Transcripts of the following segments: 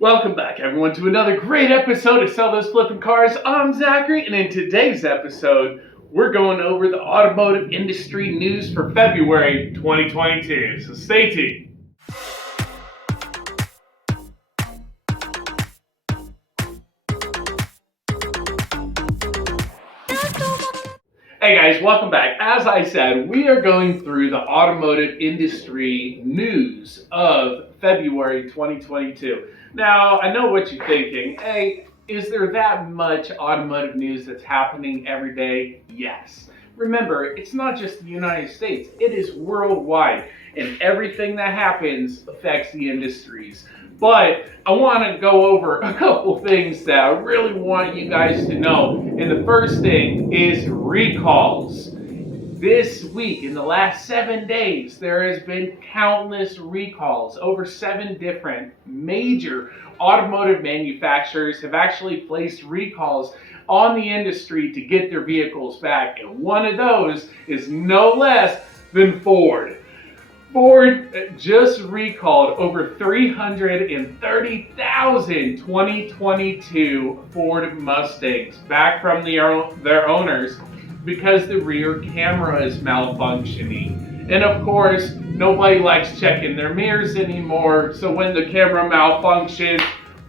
Welcome back, everyone, to another great episode of Sell Those Flipping Cars. I'm Zachary, and in today's episode, we're going over the automotive industry news for February 2022. So stay tuned. Hey guys, welcome back. As I said, we are going through the automotive industry news of February 2022. Now, I know what you're thinking. Hey, is there that much automotive news that's happening every day? Yes. Remember, it's not just the United States, it is worldwide, and everything that happens affects the industries. But I want to go over a couple things that I really want you guys to know. And the first thing is recalls. This week, in the last 7 days, there has been countless recalls. Over 7 different major automotive manufacturers have actually placed recalls on the industry to get their vehicles back. And one of those is no less than Ford. Ford just recalled over 330,000 2022 Ford Mustangs back from their owners because the rear camera is malfunctioning. And of course, nobody likes checking their mirrors anymore, so when the camera malfunctions,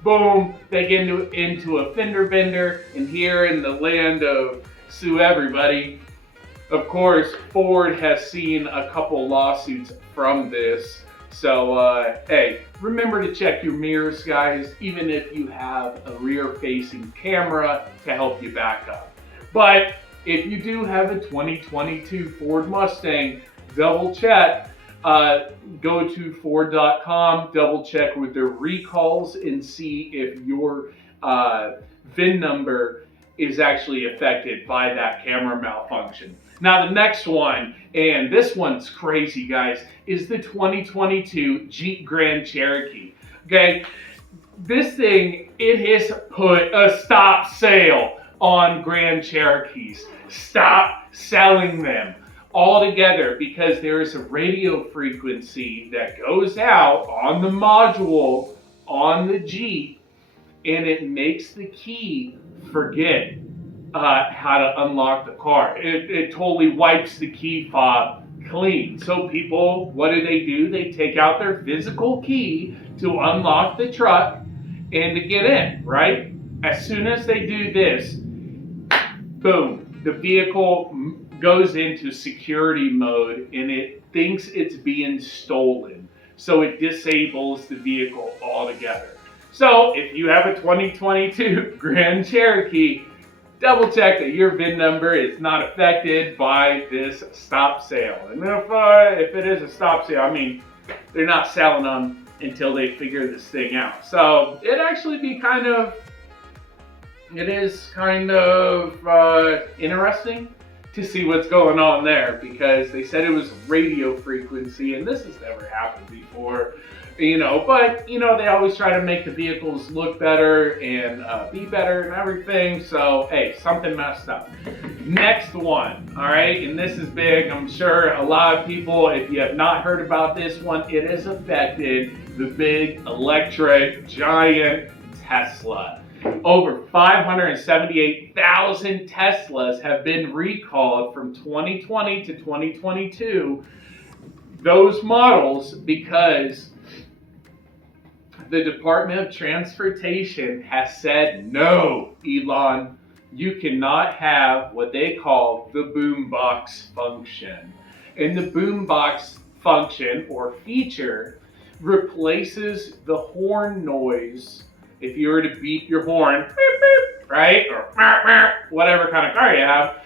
boom, they get into a fender bender, and here in the land of sue everybody, of course, Ford has seen a couple lawsuits from this. So, hey, remember to check your mirrors, guys, even if you have a rear-facing camera to help you back up. But if you do have a 2022 Ford Mustang, double check. Go to Ford.com, double check with their recalls, and see if your VIN number is actually affected by that camera malfunction. Now the next one, and this one's crazy, guys, is the 2022 Jeep Grand Cherokee. Okay, this thing, it has put a stop sale on Grand Cherokees. Stop selling them altogether because there is a radio frequency that goes out on the module on the Jeep, and it makes the key forget how to unlock the car. It totally wipes the key fob clean. So people, what do? They take out their physical key to unlock the truck and to get in, right? As soon as they do this, boom, the vehicle goes into security mode and it thinks it's being stolen. So it disables the vehicle altogether. So if you have a 2022 Grand Cherokee, double check that your VIN number is not affected by this stop sale. And if it is a stop sale, I mean, they're not selling them until they figure this thing out. So it is kind of interesting to see what's going on there, because they said it was radio frequency, and this has never happened before. But they always try to make the vehicles look better and be better and everything. So, hey, something messed up. Next one, all right, and this is big. I'm sure a lot of people, if you have not heard about this one, it has affected the big electric giant Tesla. Over 578,000 Teslas have been recalled from 2020 to 2022. Those models, because the Department of Transportation has said, no, Elon, you cannot have what they call the boombox function. And the boombox function or feature replaces the horn noise. If you were to beep your horn, beep, beep, right, or whatever kind of car you have,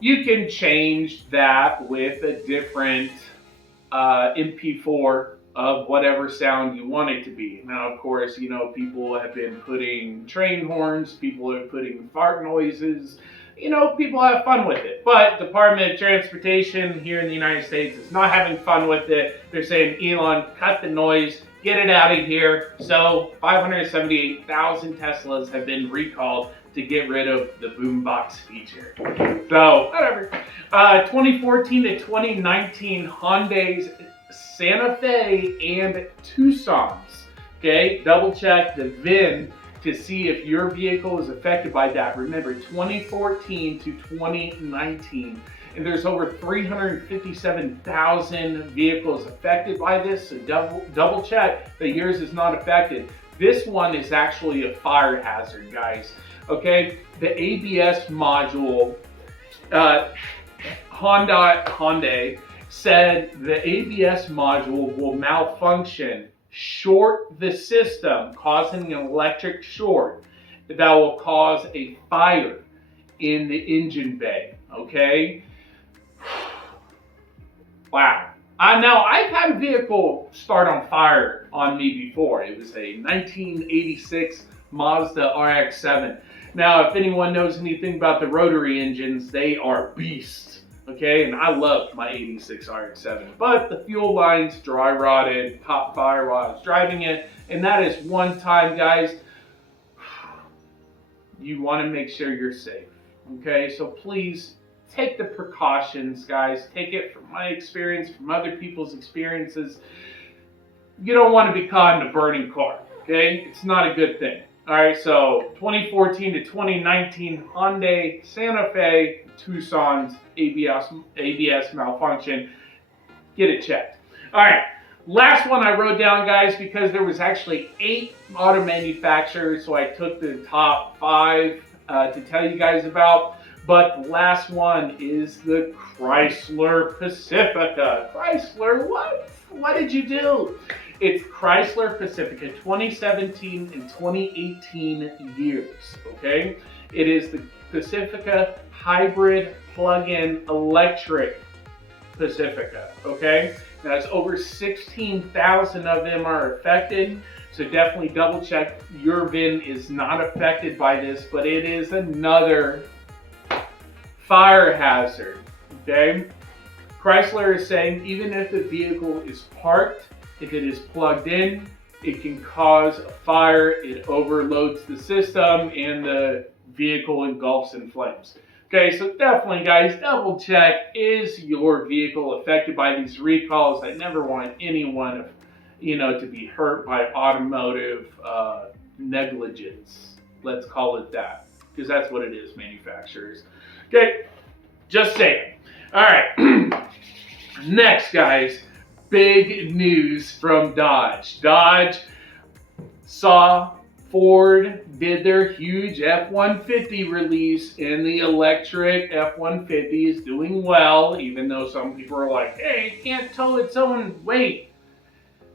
you can change that with a different MP4 of whatever sound you want it to be. Now, of course, people have been putting train horns, people are putting fart noises, people have fun with it. But Department of Transportation here in the United States is not having fun with it. They're saying, Elon, cut the noise, get it out of here. So 578,000 Teslas have been recalled to get rid of the boombox feature. So, whatever. 2014 to 2019 Hyundai's Santa Fe and Tucson's Okay, double check the VIN to see if your vehicle is affected by that. Remember, 2014 to 2019, and there's over 357,000 vehicles affected by this, so double check that yours is not affected. This one is actually a fire hazard, guys. Okay, the ABS module, Hyundai said the ABS module will malfunction, short the system, causing an electric short that will cause a fire in the engine bay. Okay, wow. Now, I've had a vehicle start on fire on me before. It was a 1986 Mazda RX-7. Now, if anyone knows anything about the rotary engines, they are beasts, okay? And I loved my 86 RX-7. But the fuel line's dry rotted, caught fire while I was driving it. And that is one time, guys, you want to make sure you're safe, okay? So please, take the precautions, guys. Take it from my experience, from other people's experiences. You don't want to be caught in a burning car, okay? It's not a good thing. All right, so 2014 to 2019 Hyundai Santa Fe Tucson's ABS malfunction. Get it checked. All right, last one I wrote down, guys, because there was actually 8 auto manufacturers, so I took the top 5 to tell you guys about. But the last one is the Chrysler Pacifica. Chrysler, what? What did you do? It's Chrysler Pacifica 2017 and 2018 years, okay? It is the Pacifica hybrid plug-in electric Pacifica, okay? Now, it's over 16,000 of them are affected, so definitely double check your VIN is not affected by this, but it is another fire hazard, okay? Chrysler is saying even if the vehicle is parked, if it is plugged in, it can cause a fire, it overloads the system, and the vehicle engulfs in flames. Okay, so definitely, guys, double check, is your vehicle affected by these recalls? I never want anyone, to be hurt by automotive negligence. Let's call it that, because that's what it is, manufacturers. Okay, just saying. All right, next, guys, big news from Dodge. Dodge saw Ford did their huge F-150 release, and the electric F-150 is doing well, even though some people are like, hey, it can't tow its own weight.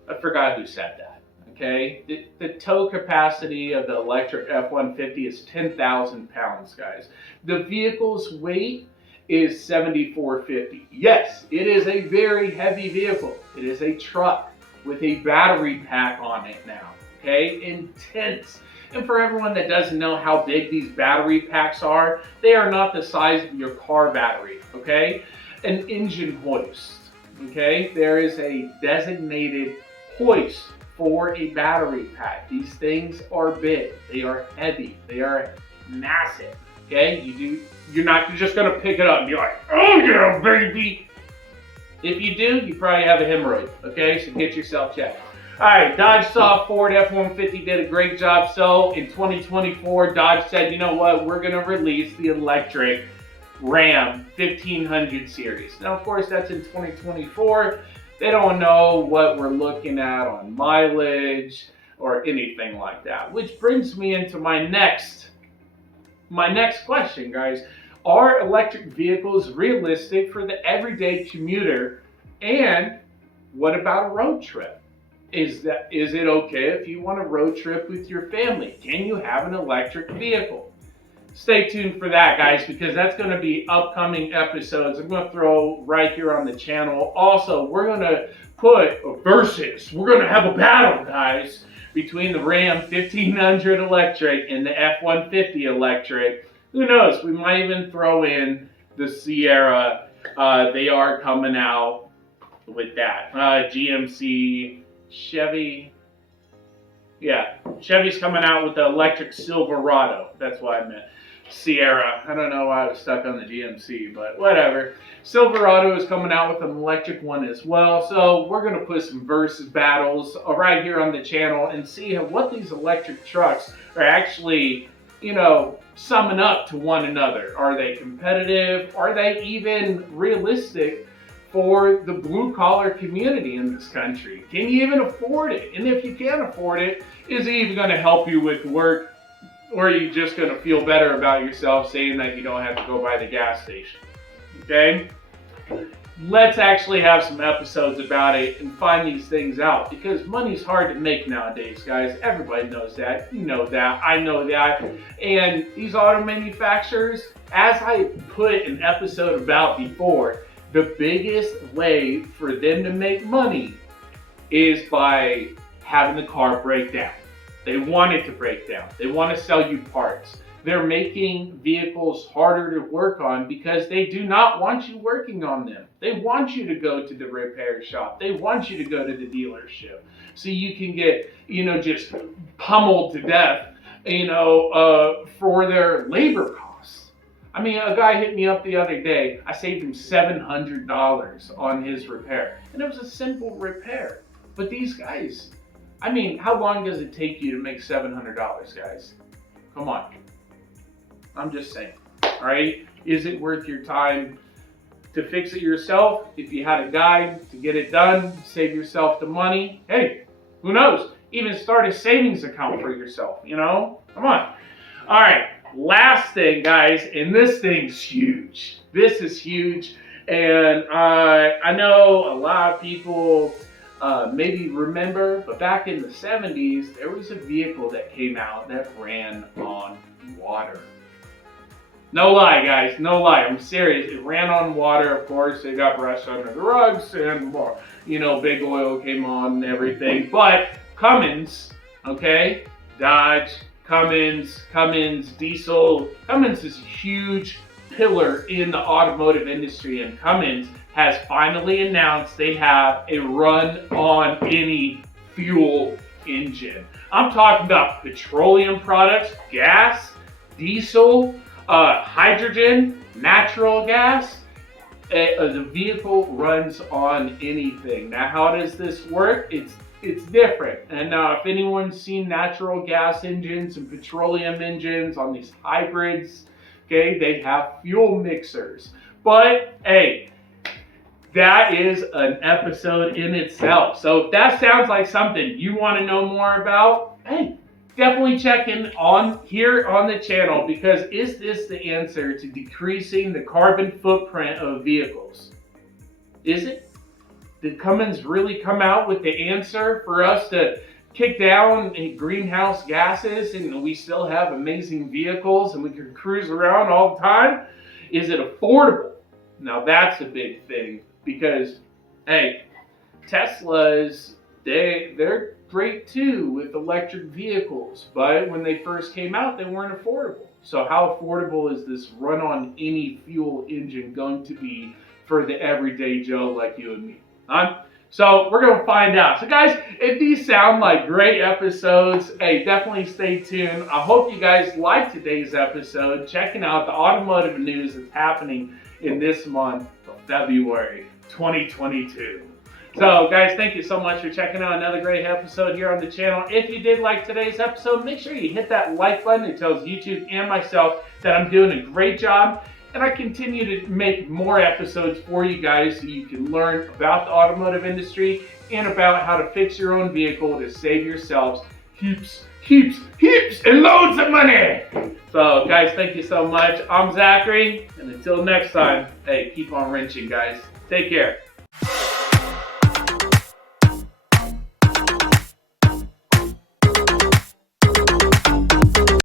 I forgot who said that, okay? The tow capacity of the electric F-150 is 10,000 pounds, guys. The vehicle's weight is 7,450. Yes, it is a very heavy vehicle. It is a truck with a battery pack on it now, okay? Intense. And for everyone that doesn't know how big these battery packs are, they are not the size of your car battery, okay? An engine hoist, okay? There is a designated hoist for a battery pack. These things are big. They are heavy. They are massive, okay? You're not just gonna pick it up and be like, oh yeah, baby. If you do, you probably have a hemorrhoid, okay? So get yourself checked. All right, Dodge saw Ford F-150 did a great job. So in 2024, Dodge said, you know what? We're gonna release the electric Ram 1500 series. Now, of course, that's in 2024. They don't know what we're looking at on mileage or anything like that, which brings me into my next question, guys. Are electric vehicles realistic for the everyday commuter? And what about a road trip? Is it okay if you want a road trip with your family? Can you have an electric vehicle? Stay tuned for that, guys, because that's going to be upcoming episodes. I'm going to throw right here on the channel. Also, we're going to put a versus. We're going to have a battle, guys, between the Ram 1500 electric and the F-150 electric. Who knows? We might even throw in the Sierra. They are coming out with that. GMC, Chevy. Yeah, Chevy's coming out with the electric Silverado. That's what I meant. Sierra. I don't know why I was stuck on the GMC, but whatever. Silverado is coming out with an electric one as well. So we're going to put some versus battles right here on the channel and see what these electric trucks are actually, summing up to one another. Are they competitive? Are they even realistic for the blue collar community in this country? Can you even afford it? And if you can't afford it, is it even going to help you with work? Or are you just going to feel better about yourself saying that you don't have to go by the gas station? Okay? Let's actually have some episodes about it and find these things out, because money's hard to make nowadays, guys. Everybody knows that. You know that. I know that. And these auto manufacturers, as I put an episode about before, the biggest way for them to make money is by having the car break down. They want it to break down. They want to sell you parts. They're making vehicles harder to work on because they do not want you working on them. They want you to go to the repair shop. They want you to go to the dealership so you can get, just pummeled to death, for their labor costs. I mean, a guy hit me up the other day. I saved him $700 on his repair. And it was a simple repair. But these guys, how long does it take you to make $700, guys? Come on. I'm just saying, all right? Is it worth your time to fix it yourself? If you had a guide to get it done, save yourself the money, hey, who knows? Even start a savings account for yourself, Come on. All right, last thing, guys, and this thing's huge. This is huge, and I know a lot of people maybe remember, but back in the 70s, there was a vehicle that came out that ran on water. No lie, guys, no lie. I'm serious. It ran on water, of course. It got brushed under the rugs, and big oil came on and everything. But Cummins, okay, Dodge, Cummins, Diesel. Cummins is a huge pillar in the automotive industry, and Cummins has finally announced they have a run on any fuel engine. I'm talking about petroleum products, gas, diesel, hydrogen, natural gas. The vehicle runs on anything. Now, how does this work? It's different. And now, if anyone's seen natural gas engines and petroleum engines on these hybrids, okay, they have fuel mixers. But hey, that is an episode in itself. So if that sounds like something you want to know more about, hey, definitely check in on here on the channel, because is this the answer to decreasing the carbon footprint of vehicles? Is it? Did Cummins really come out with the answer for us to kick down greenhouse gases and we still have amazing vehicles and we can cruise around all the time? Is it affordable? Now that's a big thing, because hey, Teslas, they're great too with electric vehicles, but when they first came out, they weren't affordable. So how affordable is this run on any fuel engine going to be for the everyday Joe like you and me? Huh? So we're going to find out. So guys, if these sound like great episodes, hey, definitely stay tuned. I hope you guys liked today's episode, checking out the automotive news that's happening in this month of February 2022. So guys, thank you so much for checking out another great episode here on the channel. If you did like today's episode, make sure you hit that like button. It tells YouTube and myself that I'm doing a great job. And I continue to make more episodes for you guys so you can learn about the automotive industry and about how to fix your own vehicle to save yourselves heaps and loads of money. So guys, thank you so much. I'm Zachary, and until next time, hey, keep on wrenching, guys. Take care.